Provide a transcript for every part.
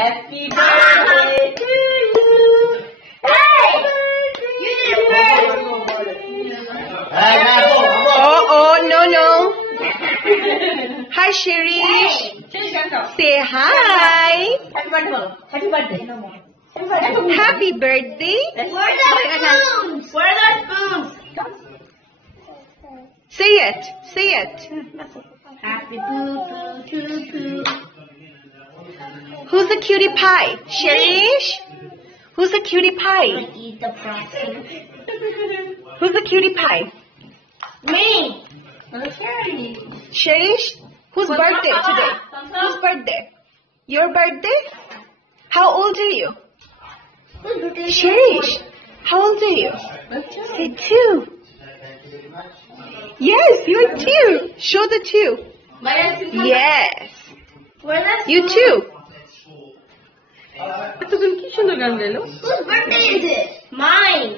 Happy birthday to you. Hey! You did it first. Oh, no. Hi, Shirish. Say hi. Happy birthday. Happy birthday. Happy birthday. Where are the spoons? Where are the spoons? Say it. Happy boo. Who's the cutie pie? Shirish? Who's the cutie pie? Eat the frosting. Who's the cutie pie? Me. Shirish? Whose birthday today? Whose birthday? Your birthday? How old are you? Shirish, how old are you? Say 2. Yes, you're 2. Show the 2. Yes. You too. Whose birthday is it? Mine.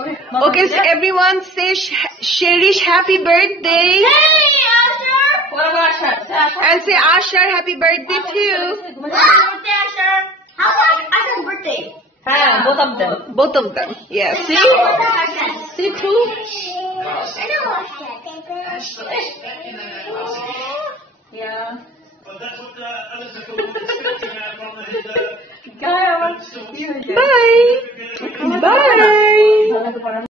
Okay, so everyone say Shirish happy birthday. Hey, Asher. What about Asher? And say Ashar happy birthday too. Happy birthday, Asher. How about Asher's birthday? Both of them. Both of them. Yeah. See? See too? Yeah. Bye. Bye.